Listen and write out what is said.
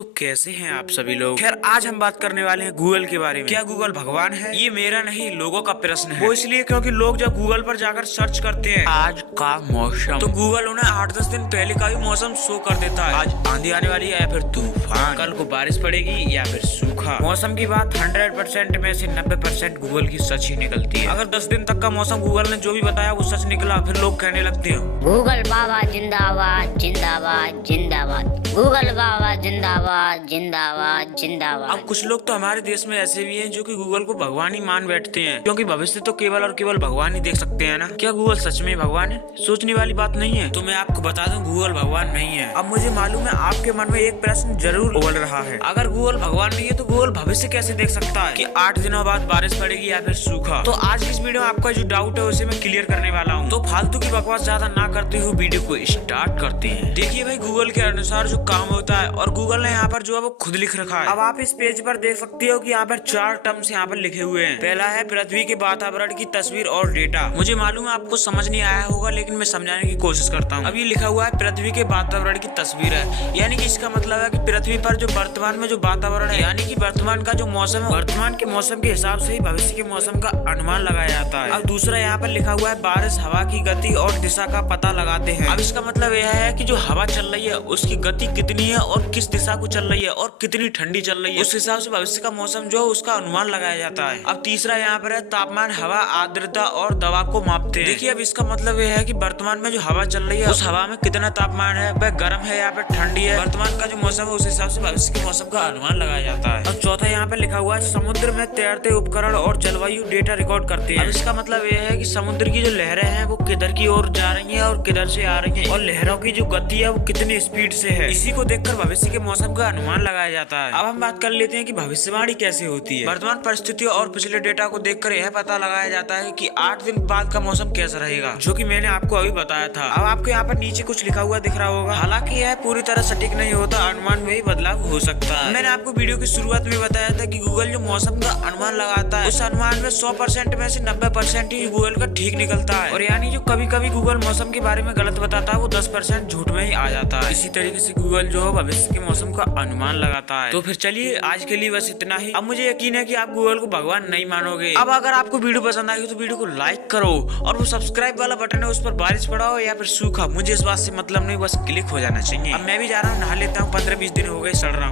तो कैसे हैं आप सभी लोग। खैर आज हम बात करने वाले हैं गूगल के बारे में। क्या गूगल भगवान है? ये मेरा नहीं, लोगों का प्रश्न है। वो इसलिए क्योंकि लोग जब गूगल पर जाकर सर्च करते हैं आज का मौसम, तो गूगल उन्हें 8-10 दिन पहले का भी मौसम शो कर देता है। आज आंधी आने वाली है या फिर तूफान, कल को बारिश पड़ेगी या फिर सूखा। मौसम की बात 100% में से 90% गूगल की सच ही निकलती है। अगर 10 दिन तक का मौसम गूगल ने जो भी बताया वो सच निकला, फिर लोग कहने लगते हैं गूगल बाबा जिंदाबाद जिंदाबाद जिंदाबाद, गूगल बाबा जिंदाबाद जिंदाबाद जिंदाबाद। अब कुछ लोग तो हमारे देश में ऐसे भी हैं जो कि गूगल को भगवान ही मान बैठते हैं, क्योंकि भविष्य तो केवल और केवल भगवान ही देख सकते हैं ना। क्या गूगल सच में भगवान है? सोचने वाली बात नहीं है। तो मैं आपको बता दूं, गूगल भगवान नहीं है। अब मुझे मालूम है आपके मन में एक प्रश्न जरूर उबल रहा है, अगर गूगल भगवान नहीं है तो गूगल भविष्य कैसे देख सकता है कि 8 दिनों बाद बारिश पड़ेगी या फिर सूखा। तो आज की इस वीडियो में आपका जो डाउट है उसे मैं क्लियर करने वाला हूँ। तो फालतू की बकवास ज्यादा ना करते हुए वीडियो को स्टार्ट करते हैं। देखिए भाई, गूगल के अनुसार जो काम होता है, और गूगल ने यहाँ पर जो है वो खुद लिख रखा है। अब आप इस पेज पर देख सकते हो कि यहाँ पर 4 टर्म्स यहाँ पर लिखे हुए हैं। पहला है पृथ्वी के वातावरण की तस्वीर और डेटा। मुझे मालूम है आपको समझ नहीं आया होगा, लेकिन मैं समझाने की कोशिश करता हूँ। अब ये लिखा हुआ है पृथ्वी के वातावरण की तस्वीर है, यानी कि इसका मतलब है कि पृथ्वी पर जो वर्तमान में जो वातावरण है, यानी कि वर्तमान का जो मौसम है, वर्तमान के मौसम के हिसाब से ही भविष्य के मौसम का अनुमान लगाया जाता है। अब दूसरा यहाँ पर लिखा हुआ है बारिश हवा की गति और दिशा का पता लगाते हैं। अब इसका मतलब यह है कि जो हवा चल रही है उसकी गति कितनी है और किस दिशा को चल रही है और कितनी ठंडी चल रही है, उस हिसाब से भविष्य का मौसम जो है उसका अनुमान लगाया जाता है। अब तीसरा यहाँ पर है तापमान, हवा, आर्द्रता और दबाव को मापते हैं। देखिए अब इसका मतलब यह है कि वर्तमान में जो हवा चल रही है उस हवा में कितना तापमान है, वह गर्म है या फिर ठंडी है। वर्तमान का जो मौसम है उस हिसाब से भविष्य के मौसम का अनुमान लगाया जाता है। और चौथा यहाँ पे लिखा हुआ है समुद्र में तैरते उपकरण और जलवायु डेटा रिकॉर्ड करते हैं। अब इसका मतलब यह है कि समुद्र की जो लहरें हैं वो किधर की ओर जा रही है और किधर से आ रही है, और लहरों की जो गति है वो कितनी स्पीड से है। इसी को देखकर भविष्य के मौसम का अनुमान लगाया जाता है। अब हम बात कर लेते हैं कि भविष्यवाणी कैसे होती है। वर्तमान परिस्थितियों और पिछले डेटा को देखकर यह पता लगाया जाता है कि 8 दिन बाद का मौसम कैसा रहेगा, जो कि मैंने आपको अभी बताया था। अब आपको यहाँ पर नीचे कुछ लिखा हुआ दिख रहा होगा। हालांकि यह पूरी तरह सटीक नहीं होता, अनुमान में ही बदलाव हो सकता है। मैंने आपको वीडियो की शुरुआत में बताया था कि गूगल जो मौसम का अनुमान लगाता है उस अनुमान में 100% में से 90% ही गूगल का ठीक निकलता है, और यानी जो कभी कभी गूगल मौसम के बारे में गलत बताता है वो 10% झूठ में ही आ जाता है। इसी तरीके से गूगल जो है भविष्य के मौसम का अनुमान लगाता है। तो फिर चलिए आज के लिए बस इतना ही। अब मुझे यकीन है कि आप गूगल को भगवान नहीं मानोगे। अब अगर आपको वीडियो पसंद आई तो वीडियो को लाइक करो, और वो सब्सक्राइब वाला बटन है उस पर बारिश पड़ा हो या फिर सूखा, मुझे इस बात से मतलब नहीं, बस क्लिक हो जाना चाहिए। अब मैं भी जा रहा हूँ, नहा लेता हूँ, 15-20 दिन हो गए सड़ रहा हूँ।